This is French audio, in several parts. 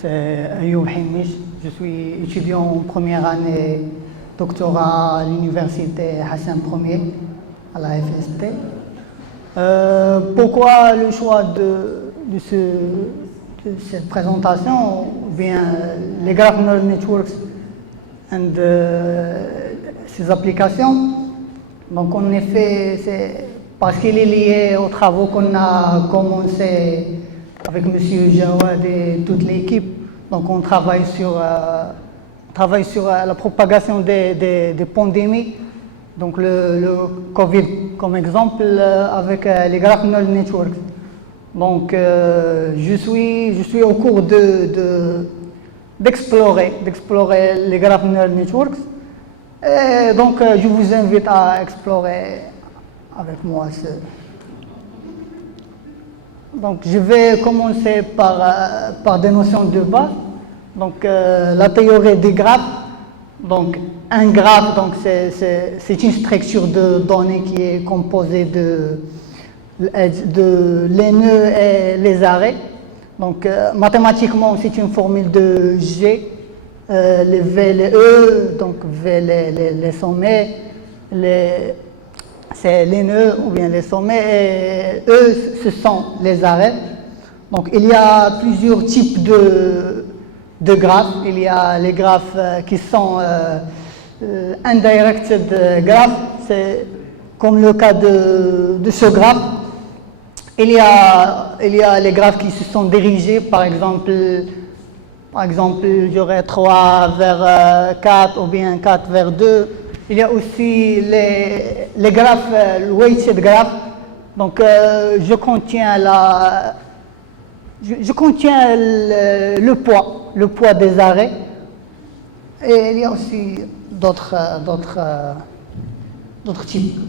C'est Ayoub Himish, je suis étudiant en première année doctorat à l'université Hassan Ier à la FST. Pourquoi le choix de cette présentation, ou bien les Graph Neural Networks et ses applications? Donc en effet, c'est parce qu'il est lié aux travaux qu'on a commencé avec M. Jawad et toute l'équipe. Donc on travaille sur la propagation des pandémies. Donc le Covid comme exemple avec les Graph Neural Networks. Donc je suis au cours d'explorer les Graph Neural Networks. Et donc je vous invite à explorer avec moi Donc je vais commencer par des notions de base. Donc la théorie des graphes. Donc un graphe, donc c'est une structure de données qui est composée de les nœuds et les arrêts. Donc mathématiquement c'est une formule de G, les V, les E, donc V les sommets, c'est les nœuds ou bien les sommets, et eux, ce sont les arrêts. Donc il y a plusieurs types de graphes. Il y a les graphes qui sont undirected graph, c'est comme le cas de ce graphe. Il y a les graphes qui se sont dirigés, par exemple j'aurais 3 vers 4 ou bien 4 vers 2. Il y a aussi les graphes, le weighted graph. Donc je contiens le poids des arrêts. Et il y a aussi d'autres types.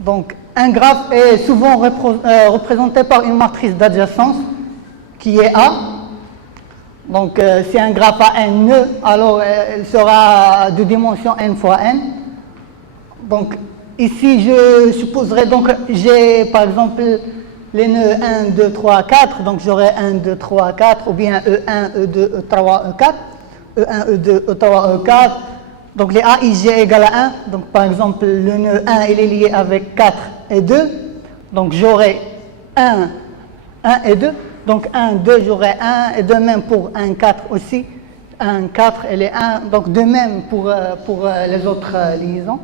Donc un graphe est souvent représenté par une matrice d'adjacence qui est A. Donc si un graphe a un nœud, alors il sera de dimension n fois n. Donc ici je supposerai, donc j'ai par exemple les nœuds 1, 2, 3, 4, donc j'aurai 1, 2, 3, 4, ou bien E1, E2, E3, E4, E1, E2, E3, E4. Donc les AIG égale à 1, donc par exemple le nœud 1 il est lié avec 4 et 2, donc j'aurai 1 et 2. Donc 1, 2, j'aurai 1, et de même pour 1, 4 aussi. 1, 4 et les 1, donc de même pour les autres liaisons.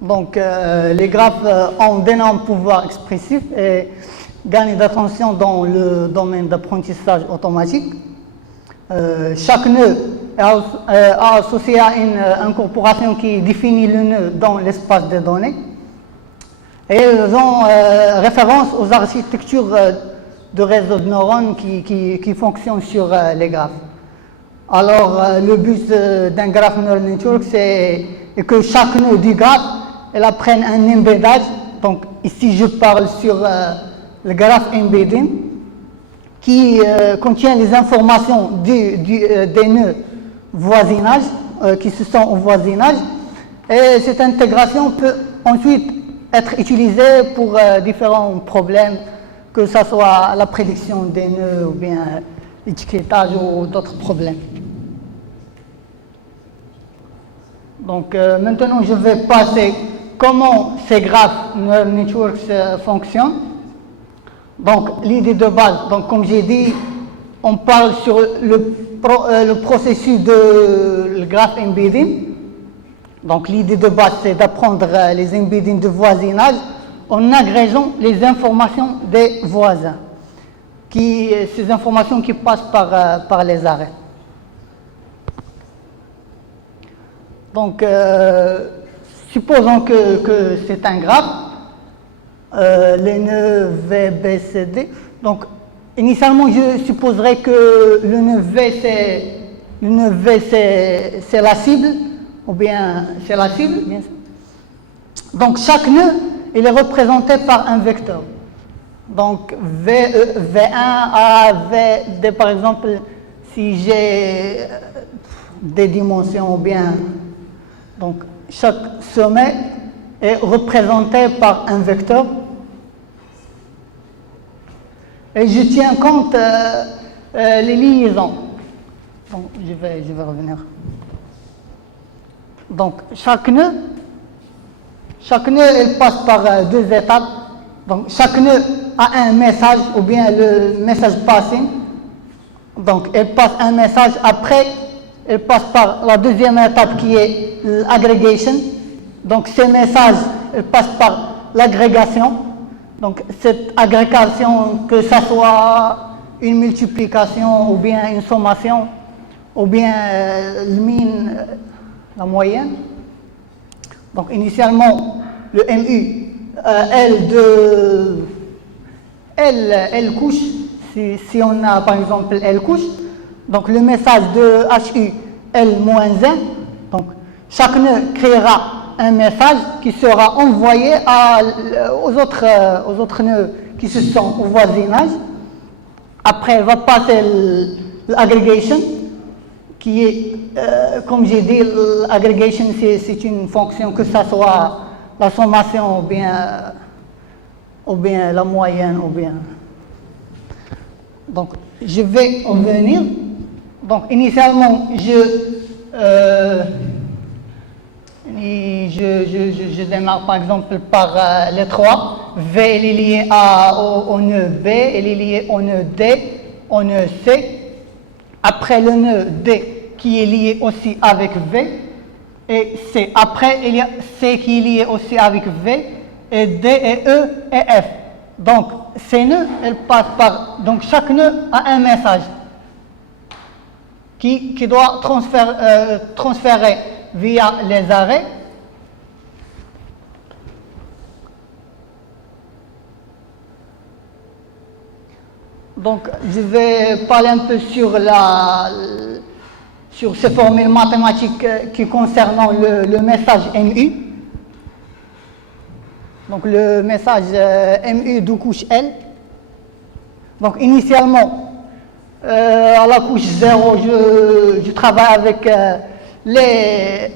Donc les graphes ont d'énormes pouvoirs expressifs et gagnent d'attention dans le domaine d'apprentissage automatique. Chaque nœud est associé à une incorporation qui définit le nœud dans l'espace des données. Et ils ont référence aux architectures de réseaux de neurones qui fonctionnent sur les graphes. Alors, le but d'un graph neural network, c'est que chaque nœud du graphe, elle apprenne un embeddage. Donc, ici, je parle sur le graph embedding, qui contient les informations des nœuds voisinage, qui se sont au voisinage. Et cette intégration peut ensuite être utilisé pour différents problèmes, que ce soit la prédiction des nœuds ou bien l'étiquetage ou d'autres problèmes. Donc maintenant je vais passer comment ces graphes neural networks fonctionnent. Donc l'idée de base, donc comme j'ai dit, on parle sur le processus de graph embedding. Donc l'idée de base, c'est d'apprendre les embeddings de voisinage en agrégeant les informations des voisins, ces informations qui passent par les arrêts. Donc supposons que c'est un graphe, les nœuds V, B, C, D. Donc initialement, je supposerais que le nœud V, c'est la cible. Ou bien c'est la cible, bien sûr. Donc chaque nœud, il est représenté par un vecteur. Donc V1 A, V, D par exemple, si j'ai des dimensions ou bien. Donc chaque sommet est représenté par un vecteur. Et je tiens compte les liaisons. Donc, je vais revenir. Donc, chaque nœud, il passe par deux étapes. Donc, chaque nœud a un message, ou bien le message passing. Donc, il passe un message, après, il passe par la deuxième étape qui est l'agrégation. Donc, ce message, il passe par l'agrégation. Donc, cette agrégation, que ce soit une multiplication, ou bien une sommation, ou bien le mean, la moyenne. Donc, initialement, le MU, L couche, si on a par exemple L couche, donc le message de HU, L-1, donc chaque nœud créera un message qui sera envoyé aux autres nœuds qui se sont au voisinage. Après, il va passer l'agrégation, qui est, comme j'ai dit, l'agrégation, c'est une fonction, que ce soit la sommation ou bien la moyenne, ou bien. Donc, je vais en venir. Donc, initialement, je démarre par exemple par les 3. V il est lié au nœud B, il est lié au nœud D, au nœud C. Après le nœud D qui est lié aussi avec V et C. Après il y a C qui est lié aussi avec V et D et E et F. Donc ces nœuds, elles passent par. Donc chaque nœud a un message qui doit transférer via les arrêts. Donc, je vais parler un peu sur ces formules mathématiques qui concernent le message MU. Donc, le message MU de couche L. Donc, initialement, à la couche 0, je travaille avec les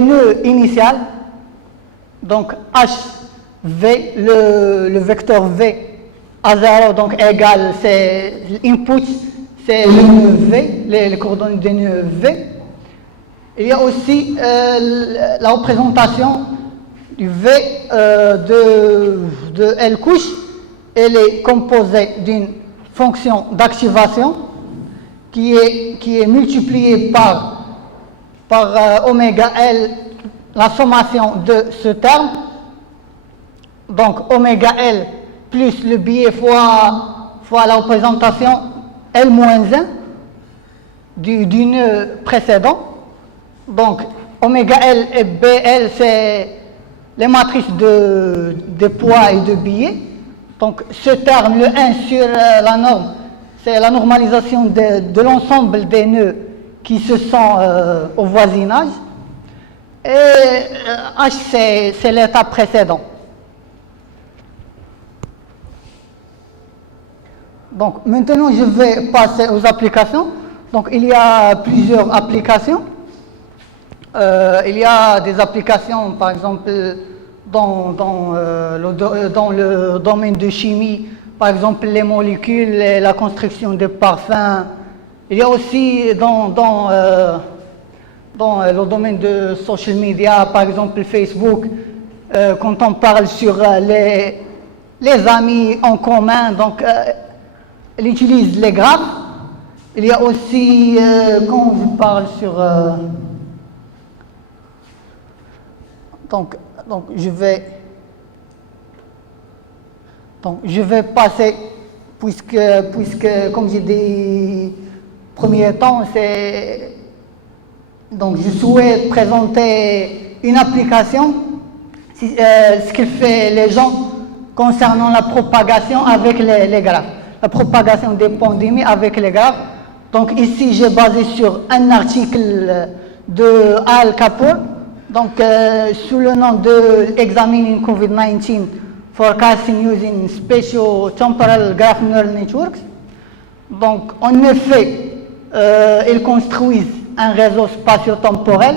nœuds initiaux. Donc, HV, le vecteur V, A0 donc égal, c'est l'input, c'est le nœud V, les coordonnées du nœud V. Il y a aussi la représentation du V de L couche. Elle est composée d'une fonction d'activation qui est multipliée par oméga L, la sommation de ce terme. Donc oméga L plus le biais fois la représentation L-1 du nœud précédent. Donc, oméga L et BL, c'est les matrices de poids et de biais. Donc, ce terme, le 1 sur la norme, c'est la normalisation de l'ensemble des nœuds qui se sont au voisinage. Et H, c'est l'étape précédente. Donc maintenant, je vais passer aux applications. Donc il y a plusieurs applications. Il y a des applications, par exemple, dans le domaine de chimie, par exemple les molécules et la construction des parfums. Il y a aussi dans le domaine de social media, par exemple Facebook, quand on parle sur les amis en commun, donc elle utilise les graphes. Il y a aussi, quand je parle sur... donc je vais passer, puisque comme j'ai dit, premier temps, c'est... Donc je souhaite présenter une application, ce que fait les gens concernant la propagation avec les graphes. La propagation des pandémies avec les graphes. Donc ici, j'ai basé sur un article de Al Kapoor, donc sous le nom de Examining COVID-19 Forecasting Using Spatial Temporal Graph Neural Networks. Donc en effet, ils construisent un réseau spatio-temporel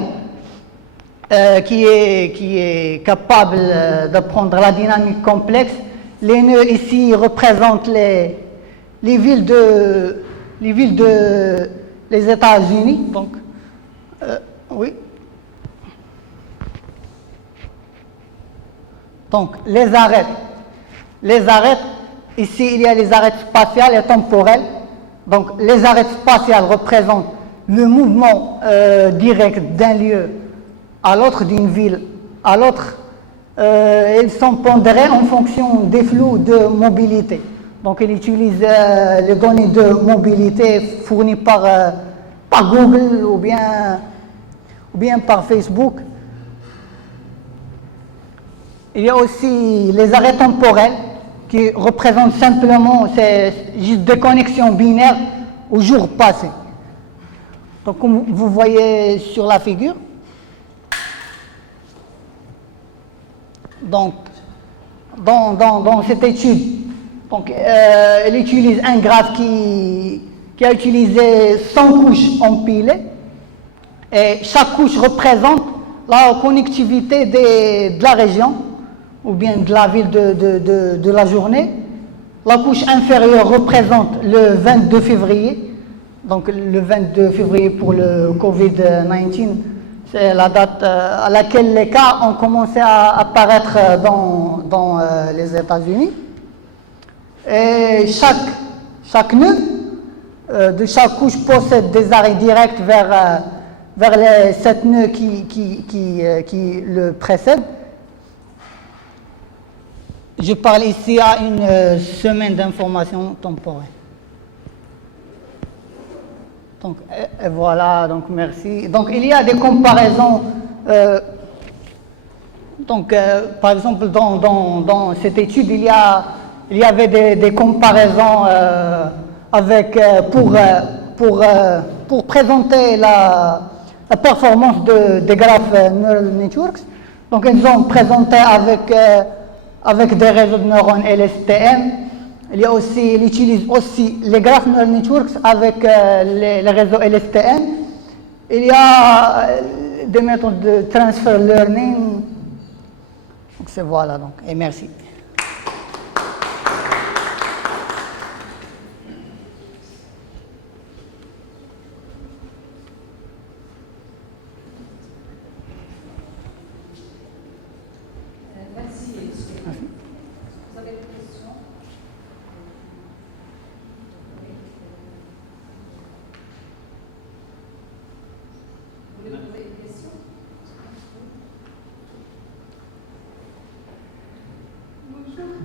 qui est capable d'apprendre la dynamique complexe les nœuds ici représentent les villes les États-Unis. Donc, oui. Donc, les arêtes. Les arêtes, ici, il y a les arêtes spatiales et temporelles. Donc, les arêtes spatiales représentent le mouvement direct d'un lieu à l'autre, d'une ville à l'autre. Ils sont pondérés en fonction des flux de mobilité. Donc, ils utilisent les données de mobilité fournies par Google ou bien par Facebook. Il y a aussi les arrêts temporels qui représentent simplement, c'est juste des connexions binaires au jour passé. Donc, comme vous voyez sur la figure, donc, dans cette étude, donc, elle utilise un graphe qui a utilisé 100 couches empilées, et chaque couche représente la connectivité de la région ou bien de la ville de la journée. La couche inférieure représente le 22 février, donc le 22 février pour le Covid-19, c'est la date à laquelle les cas ont commencé à apparaître dans les États-Unis. Et chaque nœud de chaque couche possède des arrêts directs vers les 7 nœuds qui le précèdent. Je parle ici à une semaine d'information temporelle. Donc, et voilà, donc merci. Donc, il y a des comparaisons. Par exemple, dans cette étude, il y avait des comparaisons pour présenter la performance des graphes Neural Networks. Donc, ils ont présenté avec des réseaux de neurones LSTM. Il utilise aussi les graphes Neural Networks avec les réseaux LSTM. Il y a des méthodes de transfer learning. Donc, c'est voilà, donc, et merci.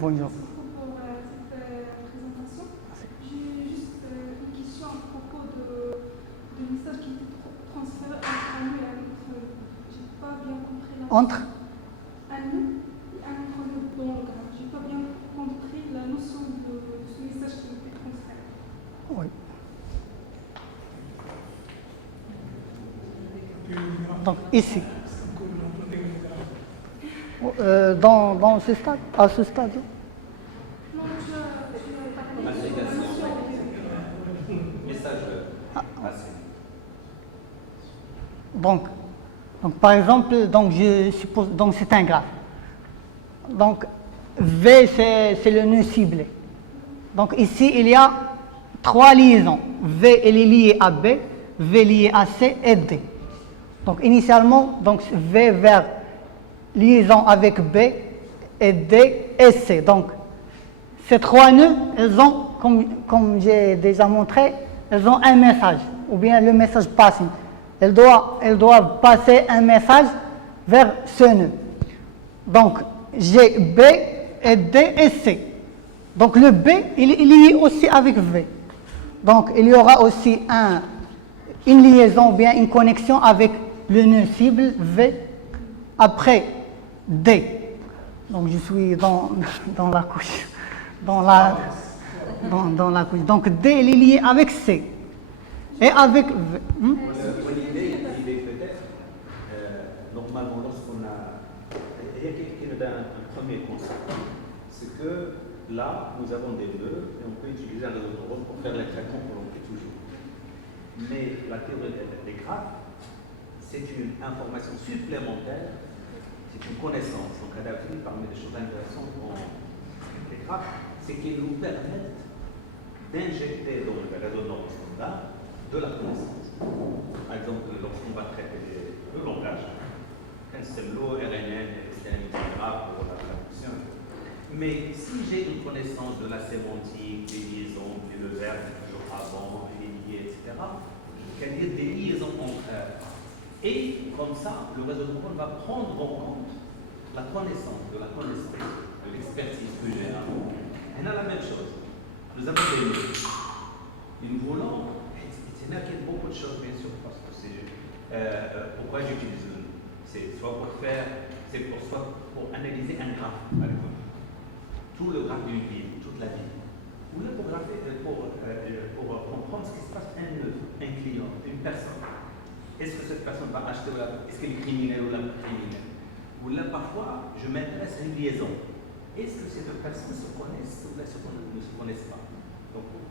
Bonjour. Merci pour cette présentation. J'ai juste une question à propos du message qui était transféré entre un nœud et un autre nœud. Je n'ai pas bien compris la Entre un nœud et un autre nœud dans le graphe. Je n'ai pas bien compris la notion de ce message qui était transféré. Oui. Donc, ici. Dans ce stade, à ce stade. Non, tu as parlé de la notion de message passé. Donc, par exemple, je suppose, donc c'est un graphe. Donc, V, c'est le nœud ciblé. Donc, ici, il y a 3 liaisons. V, elle est liée à B, V lié à C et D. Donc, initialement, donc, V vers liaison avec B et D et C. Donc, ces 3 nœuds, elles ont, comme j'ai déjà montré, elles ont un message, ou bien le message passing. Elles doivent passer un message vers ce nœud. Donc, j'ai B et D et C. Donc, le B, il est lié aussi avec V. Donc, il y aura aussi une liaison, ou bien une connexion avec le nœud cible V. Après, D. Donc, je suis dans la couche. Dans la couche. Donc, D, il est lié avec C. Et avec V. L'idée peut-être, normalement, lorsqu'on a. Il y a un premier concept. C'est que là, nous avons des nœuds et on peut utiliser un réseau de neurones pour faire les traitements que l'on fait toujours. Mais la théorie des graphes, c'est une information supplémentaire, c'est une connaissance. Donc, elle a vu parmi les choses intéressantes propriétés graphes, c'est qu'ils nous permettent d'injecter dans le réseau de normes standards de la connaissance. Par exemple, lorsqu'on va traiter le langage, c'est l'eau, RNN, c'est un graphe pour la traduction. Mais si j'ai une connaissance de la sémantique, des liaisons, le verbe toujours avant, les liés, etc., je peux dire des liaisons entre elles. Et comme ça, le réseau de neurones va prendre en compte la connaissance, de l'expertise que j'ai avant. On a la même chose. Nous avons des mots. Et nous voulons, il y a beaucoup de choses, bien sûr, parce que c'est pourquoi j'utilise le nom. C'est soit pour analyser un graphe, par exemple. Tout le graphe d'une ville, toute la ville. Ou là pour comprendre ce qui se passe un client, une personne. Est-ce que cette personne va acheter ou est-ce qu'elle est criminelle ou pas criminelle? Ou là, parfois, je m'intéresse à une liaison. Est-ce que ces deux personnes se connaissent ou ne se connaissent pas?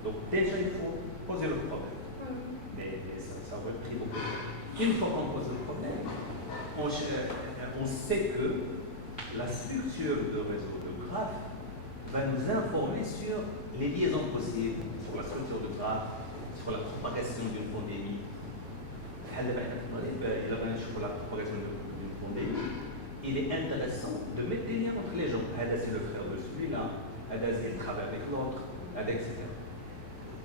Donc déjà, il faut poser le problème. Mais ça va être pris beaucoup. Une fois qu'on pose le problème, on sait que la structure de réseau de graphes va nous informer sur les liaisons possibles, sur la structure de graphe, sur la propagation d'une pandémie. Il est intéressant de mettre des liens entre les gens. C'est le frère de celui-là, il travaille avec l'autre, etc.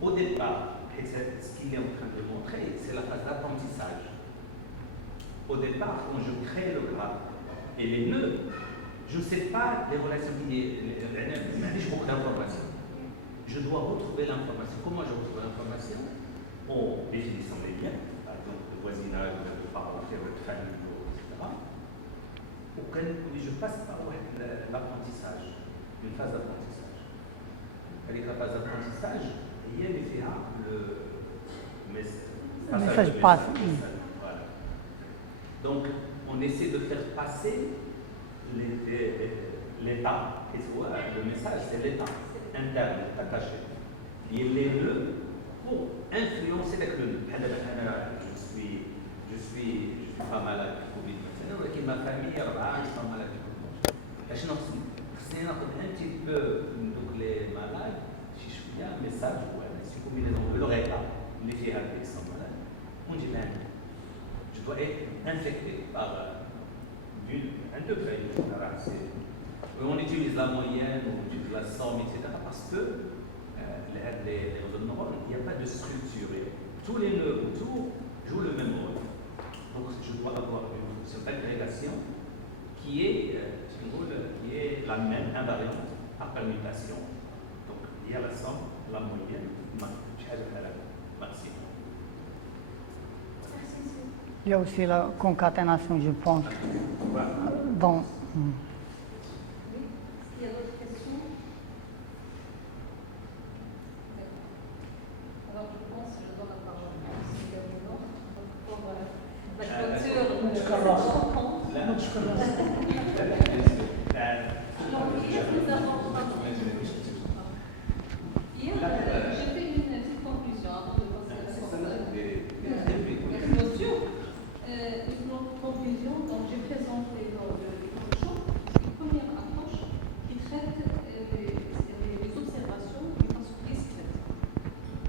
Au départ, ce qu'il est en train de montrer, c'est la phase d'apprentissage. Au départ, quand je crée le graphe et les nœuds, je ne sais pas les relations qui j'ai beaucoup d'informations. Je dois retrouver l'information. Comment je retrouve l'information? En définissant les liens, par exemple, de voisinage, de parenté, de famille, etc. Je passe par l'apprentissage, une phase d'apprentissage. Avec la phase d'apprentissage, il y a le message passe. Voilà. Donc, on essaie de faire passer l'état. Le message, c'est l'état interne, attaché. Il est le pour influencer avec le nœud. Je suis pas malade du Covid maintenant, mais ma famille est pas malade du Covid. Je suis un petit peu les malades, si je suis un message, c'est une combinaison de leur état, les filles qui sont malades. On dit je dois être infecté par un degré. On utilise la moyenne, on utilise la somme, etc. Parce que les réseaux de neurones, il n'y a pas de structure. Tous les nœuds autour jouent le même rôle. Donc je dois avoir cette agrégation qui est la même invariante par permutation. Donc il y a la somme, la moyenne, maximum. Il y a aussi la concaténation, je pense. Voilà. Dans, Il y a d'autres questions? Alors je pense que je donne la parole à M. Gabonor pour la Hier, j'ai fait une petite conclusion avant de passer à la clôture. Une conclusion, donc j'ai présenté lors du workshop une première approche qui traite les observations d'une façon discrète.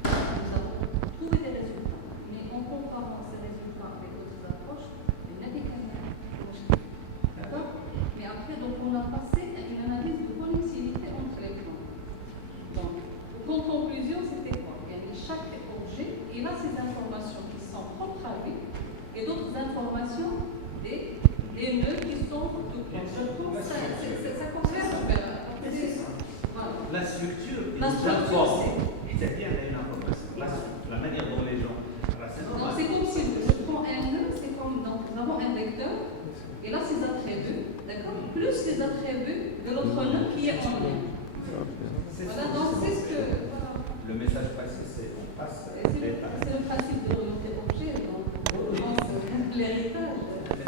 Nous avons trouvé des résultats, mais en comparant ces résultats avec d'autres approches, il n'y a qu'un même. D'accord? Mais après, donc, on a passé à une analyse de connectivité entre les points. Donc, en conclusion, c'était quoi? Chaque objet, il a ses informations qui sont propres à lui et d'autres informations des nœuds qui sont de points. Je trouve que ça converge vers voilà. La structure, La structure, c'est bien une information. La manière dont les gens. Donc c'est comme si je prends un nœud, c'est comme donc, nous avons un vecteur, et là ses attributs, d'accord, plus les attributs de l'autre nœud qui est en lien. Voilà, donc c'est ce que. Voilà. Le message passé, c'est on passe l'état. C'est le principe de l'orienté objet, donc on pense l'héritage. Voilà.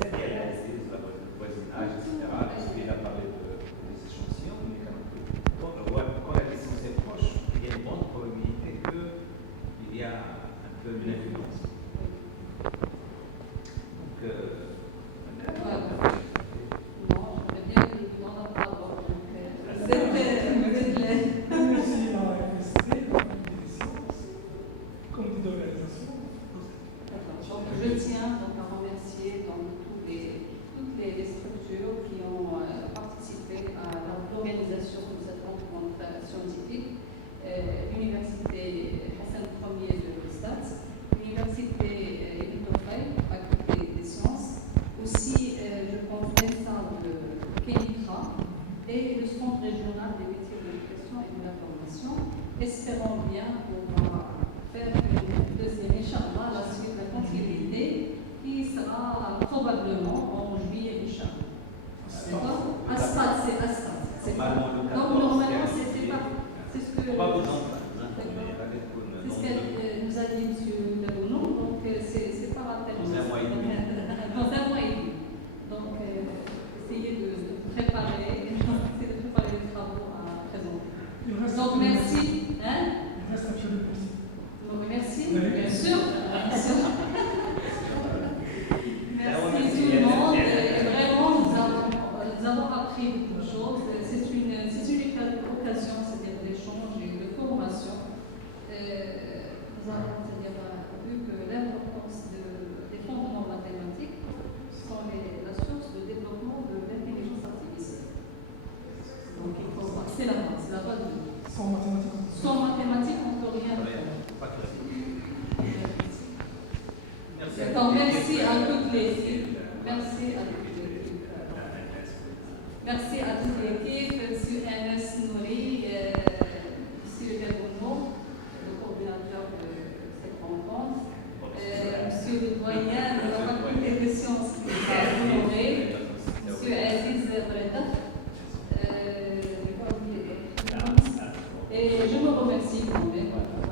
C'est bien, le voisinage, etc. Il a parlé des échantillons, mais quand la distance est proche, il y a une bonne probabilité qu'il y a un peu une influence. Donc, Voilà. Non, j'aimerais bien l'organisation de cette rencontre scientifique. L'Université Hassan Ier de Stade, l'Université Ibn Tufayl, faculté des sciences, aussi, je pense, l'ENSA de Kenitra et le Centre régional des métiers de l'éducation et de la formation. Espérons bien pouvoir faire une deuxième, Inch'Allah, la suite, la continuité, qui sera probablement en juillet, Inch'Allah. D'accord? Astat, c'est Astat. Donc, normalement, c'est pas. C'est ce que. On va vous entendre. C'est ce que nous a dit M. Debonon, donc c'est pas rapidement. Dans un mois et demi. Dans un mois et demi. Donc, essayez de préparer les travaux à présenter. Donc, merci. Hein? Il reste absolument possible. Donc, merci, bien sûr. Merci tout le monde. Et vraiment, nous avons appris beaucoup de choses. C'est une occasion, c'est-à-dire d'échange et de formation. Nous avons vu que l'importance des fondements mathématiques sont la source de développement de l'intelligence artificielle. Donc il faut voir, c'est la base de tout. Sans mathématiques. Sans mathématiques, on ne peut rien faire. Donc merci à toutes les équipes. Merci à toutes les équipes. Merci à toute l'équipe, M. Ernest Nouri, M. Debonon, le coordinateur de cette rencontre, M. le doyen de la faculté des sciences qui a honoré, M. Aziz Breda. Et je me remercie quand même.